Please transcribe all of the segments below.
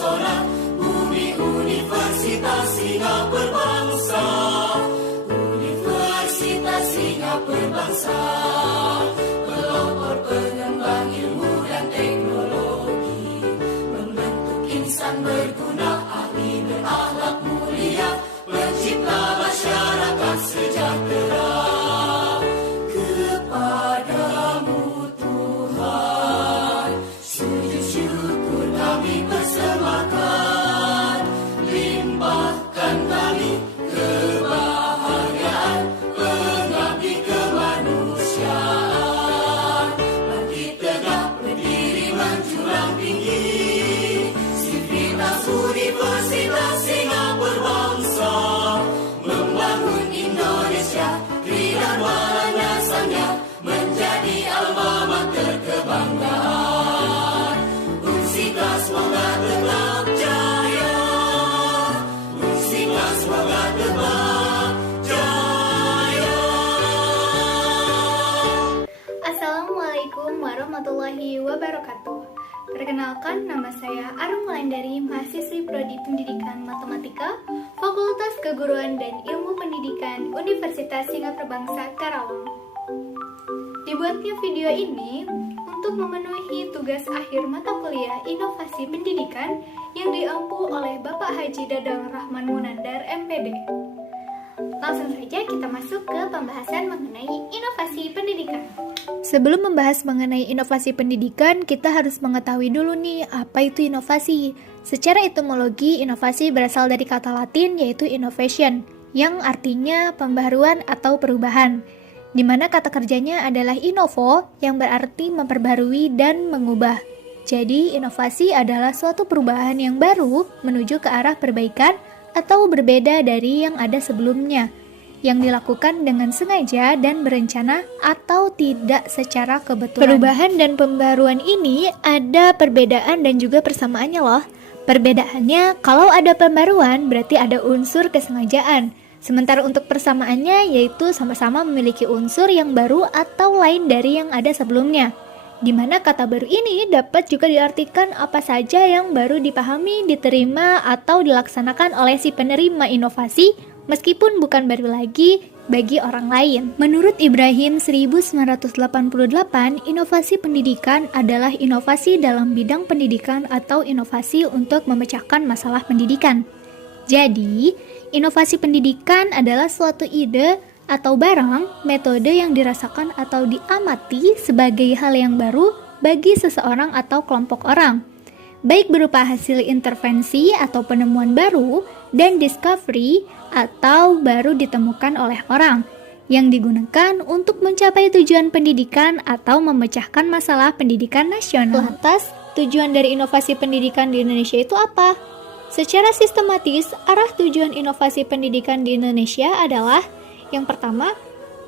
terpesona, bumi Universitas Singa Berbangsa. Universitas Singa Berbangsa, pelopor pengembang ilmu dan teknologi, membentuk insan berguna, ahli berakhlak mulia, pencipta masyarakat sejahtera. Kepadamu Tuhan, sujud syukur kami persembahkan, limpahkan kami kebahagiaan, pengabdi kemanusiaan. Bangkit tegak berdiri menjulang tinggi, sivitas Universitas Singa Berbangsa, membangun Indonesia, negeri dan landasannya, menjadi alma mater kebanggaan. Unsika semoga tetap jaya, Unsika semoga tetap jaya. Assalamualaikum warahmatullahi wabarakatuh. Perkenalkan, nama saya Arum Wulandari, mahasiswi Prodi Pendidikan Matematika, Fakultas Keguruan dan Ilmu Pendidikan Universitas Singa Berbangsa, Karawang. Dibuatnya video ini untuk memenuhi tugas akhir mata kuliah Inovasi Pendidikan yang diampu oleh Bapak Haji Dadang Rahman Munandar, MPD. Langsung saja kita masuk ke pembahasan mengenai inovasi pendidikan. Sebelum membahas mengenai inovasi pendidikan, kita harus mengetahui dulu nih, apa itu inovasi. Secara etimologi, inovasi berasal dari kata Latin yaitu innovation, yang artinya pembaharuan atau perubahan, di mana kata kerjanya adalah innovo, yang berarti memperbarui dan mengubah. Jadi, inovasi adalah suatu perubahan yang baru menuju ke arah perbaikan atau berbeda dari yang ada sebelumnya, yang dilakukan dengan sengaja dan berencana atau tidak secara kebetulan. Perubahan dan pembaruan ini ada perbedaan dan juga persamaannya loh. Perbedaannya, kalau ada pembaruan berarti ada unsur kesengajaan. Sementara untuk persamaannya yaitu sama-sama memiliki unsur yang baru atau lain dari yang ada sebelumnya. Di mana kata baru ini dapat juga diartikan apa saja yang baru dipahami, diterima, atau dilaksanakan oleh si penerima inovasi, meskipun bukan baru lagi bagi orang lain. Menurut Ibrahim 1988, inovasi pendidikan adalah inovasi dalam bidang pendidikan atau inovasi untuk memecahkan masalah pendidikan. Jadi, inovasi pendidikan adalah suatu ide atau barang, metode yang dirasakan atau diamati sebagai hal yang baru bagi seseorang atau kelompok orang, baik berupa hasil intervensi atau penemuan baru dan discovery atau baru ditemukan oleh orang, yang digunakan untuk mencapai tujuan pendidikan atau memecahkan masalah pendidikan nasional. Lantas, tujuan dari inovasi pendidikan di Indonesia itu apa? Secara sistematis, arah tujuan inovasi pendidikan di Indonesia adalah yang pertama,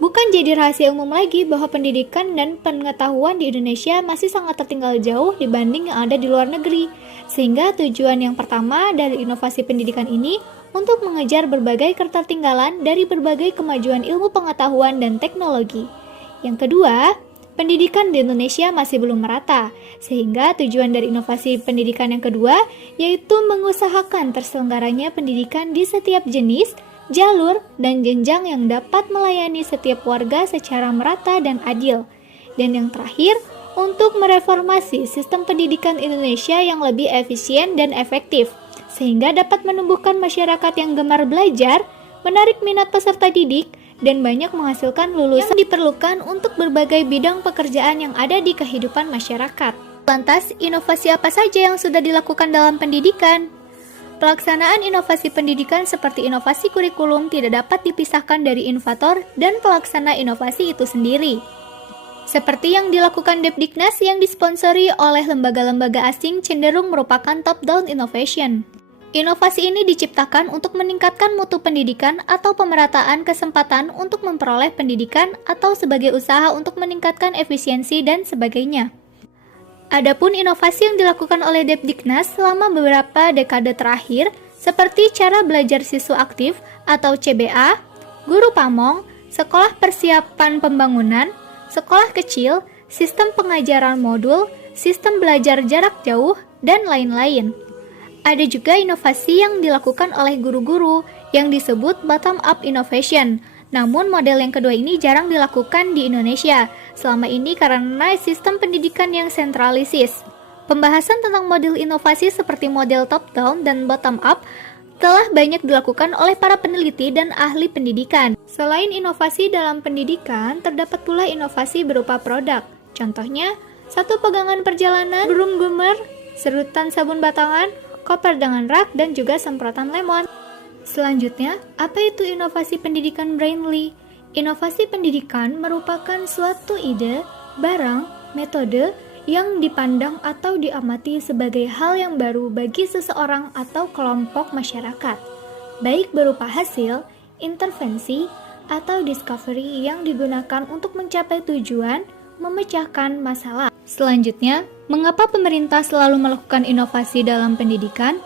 bukan jadi rahasia umum lagi bahwa pendidikan dan pengetahuan di Indonesia masih sangat tertinggal jauh dibanding yang ada di luar negeri. Sehingga tujuan yang pertama dari inovasi pendidikan ini untuk mengejar berbagai ketertinggalan dari berbagai kemajuan ilmu pengetahuan dan teknologi. Yang kedua, pendidikan di Indonesia masih belum merata, sehingga tujuan dari inovasi pendidikan yang kedua yaitu mengusahakan terselenggaranya pendidikan di setiap jenis, jalur, dan jenjang yang dapat melayani setiap warga secara merata dan adil. Dan yang terakhir, untuk mereformasi sistem pendidikan Indonesia yang lebih efisien dan efektif, sehingga dapat menumbuhkan masyarakat yang gemar belajar, menarik minat peserta didik, dan banyak menghasilkan lulusan yang diperlukan untuk berbagai bidang pekerjaan yang ada di kehidupan masyarakat. Lantas, inovasi apa saja yang sudah dilakukan dalam pendidikan? Pelaksanaan inovasi pendidikan seperti inovasi kurikulum tidak dapat dipisahkan dari inovator dan pelaksana inovasi itu sendiri. Seperti yang dilakukan Depdiknas yang disponsori oleh lembaga-lembaga asing cenderung merupakan top-down innovation. Inovasi ini diciptakan untuk meningkatkan mutu pendidikan atau pemerataan kesempatan untuk memperoleh pendidikan atau sebagai usaha untuk meningkatkan efisiensi dan sebagainya. Adapun inovasi yang dilakukan oleh Depdiknas selama beberapa dekade terakhir, seperti cara belajar siswa aktif atau CBA, guru pamong, sekolah persiapan pembangunan, sekolah kecil, sistem pengajaran modul, sistem belajar jarak jauh, dan lain-lain. Ada juga inovasi yang dilakukan oleh guru-guru yang disebut bottom-up innovation. Namun model yang kedua ini jarang dilakukan di Indonesia selama ini karena sistem pendidikan yang sentralisis. Pembahasan tentang model inovasi seperti model top-down dan bottom-up telah banyak dilakukan oleh para peneliti dan ahli pendidikan. Selain inovasi dalam pendidikan, terdapat pula inovasi berupa produk. Contohnya, satu pegangan perjalanan, burung gemer, serutan sabun batangan, koper dengan rak, dan juga semprotan lemon. Selanjutnya, apa itu inovasi pendidikan Brainly? Inovasi pendidikan merupakan suatu ide, barang, metode yang dipandang atau diamati sebagai hal yang baru bagi seseorang atau kelompok masyarakat, baik berupa hasil, intervensi, atau discovery yang digunakan untuk mencapai tujuan, memecahkan masalah. Selanjutnya, mengapa pemerintah selalu melakukan inovasi dalam pendidikan?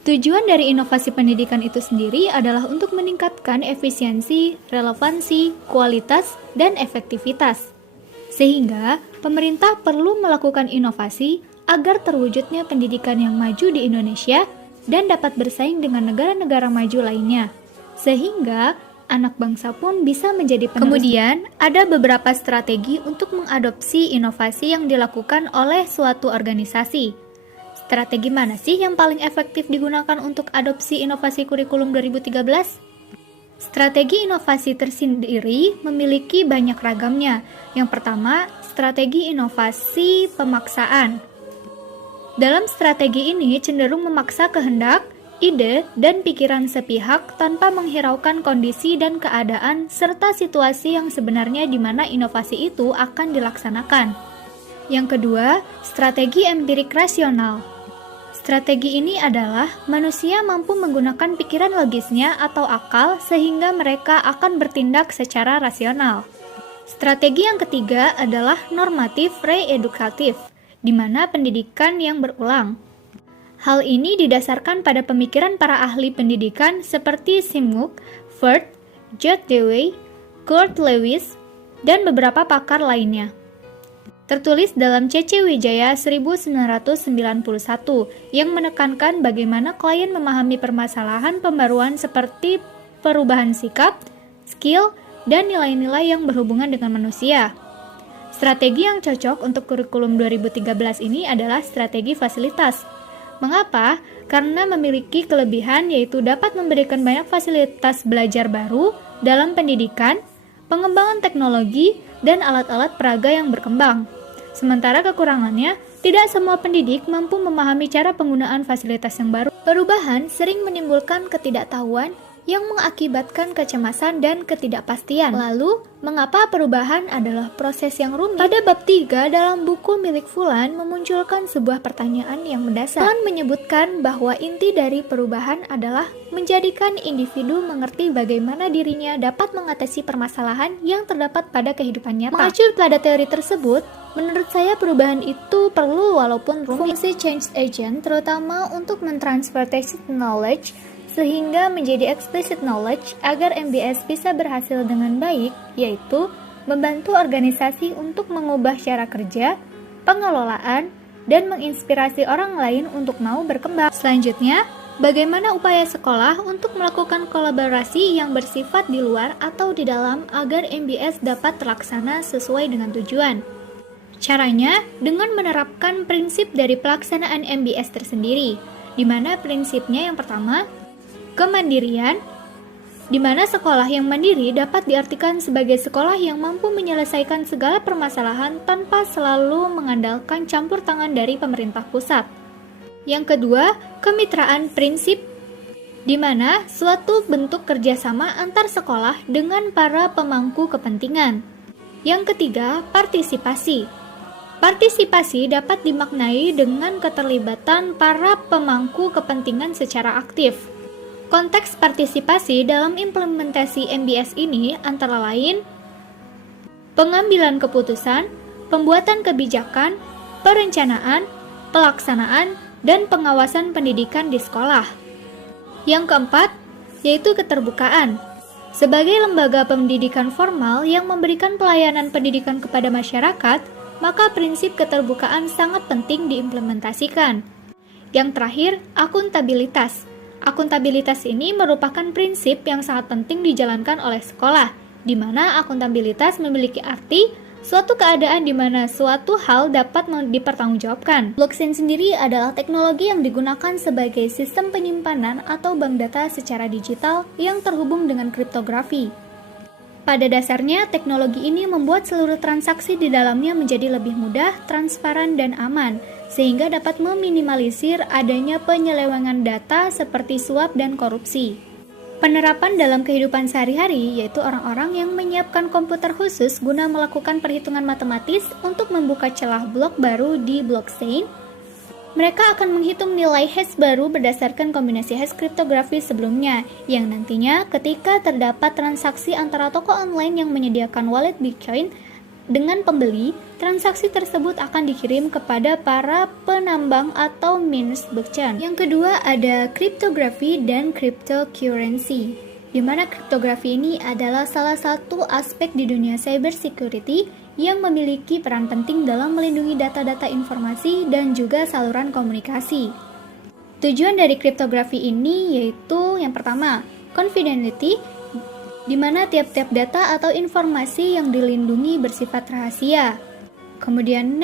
Tujuan dari inovasi pendidikan itu sendiri adalah untuk meningkatkan efisiensi, relevansi, kualitas, dan efektivitas. Sehingga, pemerintah perlu melakukan inovasi agar terwujudnya pendidikan yang maju di Indonesia dan dapat bersaing dengan negara-negara maju lainnya. Sehingga, anak bangsa pun bisa menjadi penerus. Kemudian, ada beberapa strategi untuk mengadopsi inovasi yang dilakukan oleh suatu organisasi. Strategi mana sih yang paling efektif digunakan untuk adopsi inovasi kurikulum 2013? Strategi inovasi tersendiri memiliki banyak ragamnya. Yang pertama, strategi inovasi pemaksaan. Dalam strategi ini cenderung memaksa kehendak, ide, dan pikiran sepihak tanpa menghiraukan kondisi dan keadaan serta situasi yang sebenarnya di mana inovasi itu akan dilaksanakan. Yang kedua, strategi empirik rasional. Strategi ini adalah manusia mampu menggunakan pikiran logisnya atau akal sehingga mereka akan bertindak secara rasional. Strategi yang ketiga adalah normatif reedukatif, di mana pendidikan yang berulang. Hal ini didasarkan pada pemikiran para ahli pendidikan seperti Simuk, Ford, Judd Dewey, Kurt Lewis, dan beberapa pakar lainnya. Tertulis dalam C.C. Wijaya 1991 yang menekankan bagaimana klien memahami permasalahan pembaruan seperti perubahan sikap, skill, dan nilai-nilai yang berhubungan dengan manusia. Strategi yang cocok untuk kurikulum 2013 ini adalah strategi fasilitas. Mengapa? Karena memiliki kelebihan yaitu dapat memberikan banyak fasilitas belajar baru dalam pendidikan, pengembangan teknologi, dan alat-alat peraga yang berkembang. Sementara kekurangannya, tidak semua pendidik mampu memahami cara penggunaan fasilitas yang baru. Perubahan sering menimbulkan ketidaktahuan yang mengakibatkan kecemasan dan ketidakpastian. Lalu, mengapa perubahan adalah proses yang rumit? Pada bab 3 dalam buku milik Fulan memunculkan sebuah pertanyaan yang mendasar. Fulan menyebutkan bahwa inti dari perubahan adalah menjadikan individu mengerti bagaimana dirinya dapat mengatasi permasalahan yang terdapat pada kehidupan nyata. Mengacu pada teori tersebut, menurut saya perubahan itu perlu walaupun rumit. Fungsi change agent terutama untuk mentransfer tacit knowledge sehingga menjadi explicit knowledge agar MBS bisa berhasil dengan baik, yaitu membantu organisasi untuk mengubah cara kerja, pengelolaan, dan menginspirasi orang lain untuk mau berkembang. Selanjutnya, bagaimana upaya sekolah untuk melakukan kolaborasi yang bersifat di luar atau di dalam agar MBS dapat terlaksana sesuai dengan tujuan? Caranya dengan menerapkan prinsip dari pelaksanaan MBS tersendiri, di mana prinsipnya yang pertama, kemandirian, di mana sekolah yang mandiri dapat diartikan sebagai sekolah yang mampu menyelesaikan segala permasalahan tanpa selalu mengandalkan campur tangan dari pemerintah pusat. Yang kedua, kemitraan prinsip, di mana suatu bentuk kerjasama antar sekolah dengan para pemangku kepentingan. Yang ketiga, partisipasi. Partisipasi dapat dimaknai dengan keterlibatan para pemangku kepentingan secara aktif. Konteks partisipasi dalam implementasi MBS ini antara lain pengambilan keputusan, pembuatan kebijakan, perencanaan, pelaksanaan, dan pengawasan pendidikan di sekolah. Yang keempat, yaitu keterbukaan. Sebagai lembaga pendidikan formal yang memberikan pelayanan pendidikan kepada masyarakat, maka prinsip keterbukaan sangat penting diimplementasikan. Yang terakhir, akuntabilitas. Akuntabilitas ini merupakan prinsip yang sangat penting dijalankan oleh sekolah, di mana akuntabilitas memiliki arti suatu keadaan di mana suatu hal dapat dipertanggungjawabkan. Blockchain sendiri adalah teknologi yang digunakan sebagai sistem penyimpanan atau bank data secara digital yang terhubung dengan kriptografi. Pada dasarnya, teknologi ini membuat seluruh transaksi di dalamnya menjadi lebih mudah, transparan, dan aman, sehingga dapat meminimalisir adanya penyelewengan data seperti suap dan korupsi. Penerapan dalam kehidupan sehari-hari yaitu orang-orang yang menyiapkan komputer khusus guna melakukan perhitungan matematis untuk membuka celah blok baru di blockchain. Mereka akan menghitung nilai hash baru berdasarkan kombinasi hash kriptografi sebelumnya, yang nantinya ketika terdapat transaksi antara toko online yang menyediakan wallet Bitcoin dengan pembeli, transaksi tersebut akan dikirim kepada para penambang atau miners blockchain. Yang kedua ada kriptografi dan cryptocurrency, di mana kriptografi ini adalah salah satu aspek di dunia cybersecurity yang memiliki peran penting dalam melindungi data-data informasi dan juga saluran komunikasi. Tujuan dari kriptografi ini yaitu yang pertama, confidentiality, di mana tiap-tiap data atau informasi yang dilindungi bersifat rahasia. Kemudian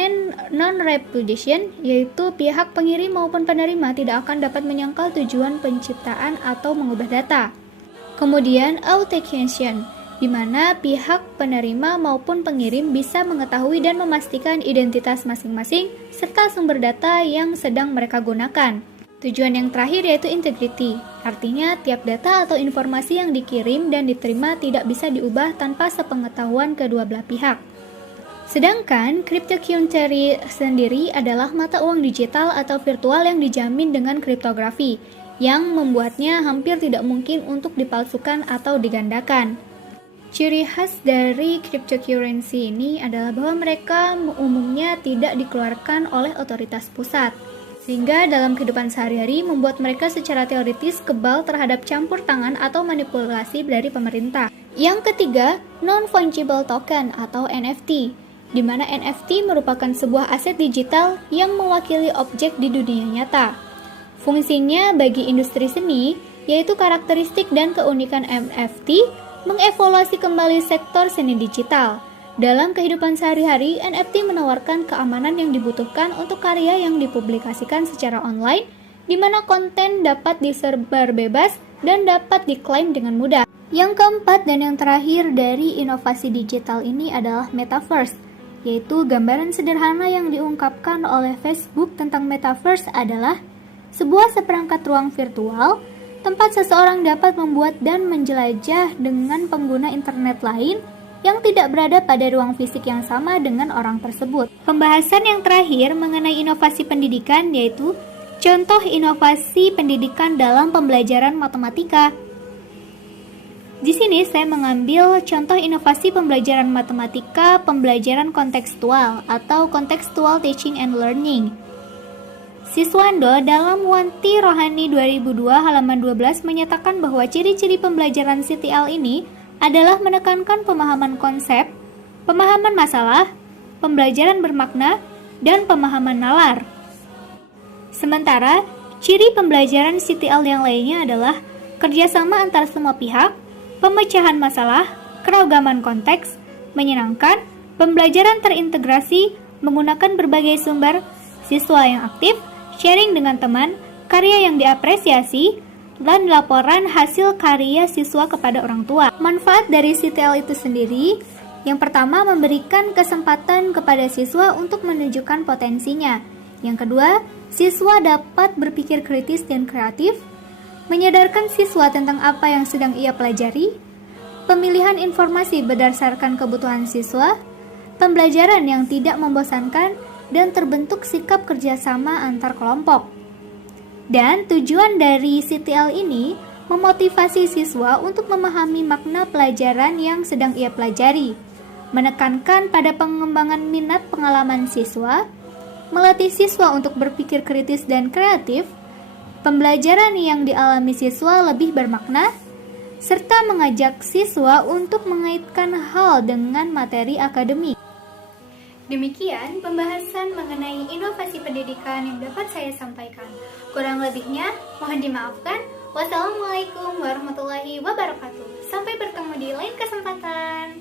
non-repudiation, yaitu pihak pengirim maupun penerima tidak akan dapat menyangkal tujuan penciptaan atau mengubah data. Kemudian authentication, di mana pihak penerima maupun pengirim bisa mengetahui dan memastikan identitas masing-masing serta sumber data yang sedang mereka gunakan. Tujuan yang terakhir yaitu integrity, artinya tiap data atau informasi yang dikirim dan diterima tidak bisa diubah tanpa sepengetahuan kedua belah pihak. Sedangkan cryptocurrency sendiri adalah mata uang digital atau virtual yang dijamin dengan kriptografi, yang membuatnya hampir tidak mungkin untuk dipalsukan atau digandakan. Ciri khas dari cryptocurrency ini adalah bahwa mereka umumnya tidak dikeluarkan oleh otoritas pusat, sehingga dalam kehidupan sehari-hari membuat mereka secara teoritis kebal terhadap campur tangan atau manipulasi dari pemerintah. Yang ketiga, non-fungible token atau NFT, di mana NFT merupakan sebuah aset digital yang mewakili objek di dunia nyata. Fungsinya bagi industri seni, yaitu karakteristik dan keunikan NFT, mengevaluasi kembali sektor seni digital. Dalam kehidupan sehari-hari, NFT menawarkan keamanan yang dibutuhkan untuk karya yang dipublikasikan secara online, di mana konten dapat disebar bebas dan dapat diklaim dengan mudah. Yang keempat dan yang terakhir dari inovasi digital ini adalah Metaverse, yaitu gambaran sederhana yang diungkapkan oleh Facebook tentang Metaverse adalah sebuah seperangkat ruang virtual tempat seseorang dapat membuat dan menjelajah dengan pengguna internet lain yang tidak berada pada ruang fisik yang sama dengan orang tersebut. Pembahasan yang terakhir mengenai inovasi pendidikan yaitu contoh inovasi pendidikan dalam pembelajaran matematika. Di sini saya mengambil contoh inovasi pembelajaran matematika, pembelajaran kontekstual atau contextual teaching and learning. Siswando dalam Wanti Rohani 2002 halaman 12 menyatakan bahwa ciri-ciri pembelajaran CTL ini adalah menekankan pemahaman konsep, pemahaman masalah, pembelajaran bermakna, dan pemahaman nalar. Sementara, ciri pembelajaran CTL yang lainnya adalah kerjasama antar semua pihak, pemecahan masalah, keragaman konteks, menyenangkan, pembelajaran terintegrasi, menggunakan berbagai sumber, siswa yang aktif, sharing dengan teman, karya yang diapresiasi, dan laporan hasil karya siswa kepada orang tua. Manfaat dari CTL itu sendiri, yang pertama memberikan kesempatan kepada siswa untuk menunjukkan potensinya. Yang kedua, siswa dapat berpikir kritis dan kreatif, menyadarkan siswa tentang apa yang sedang ia pelajari, pemilihan informasi berdasarkan kebutuhan siswa, pembelajaran yang tidak membosankan, dan terbentuk sikap kerjasama antar kelompok. Dan tujuan dari CTL ini memotivasi siswa untuk memahami makna pelajaran yang sedang ia pelajari, menekankan pada pengembangan minat pengalaman siswa, melatih siswa untuk berpikir kritis dan kreatif, pembelajaran yang dialami siswa lebih bermakna, serta mengajak siswa untuk mengaitkan hal dengan materi akademik. Demikian pembahasan mengenai inovasi pendidikan yang dapat saya sampaikan. Kurang lebihnya mohon dimaafkan. Wassalamualaikum warahmatullahi wabarakatuh. Sampai bertemu di lain kesempatan.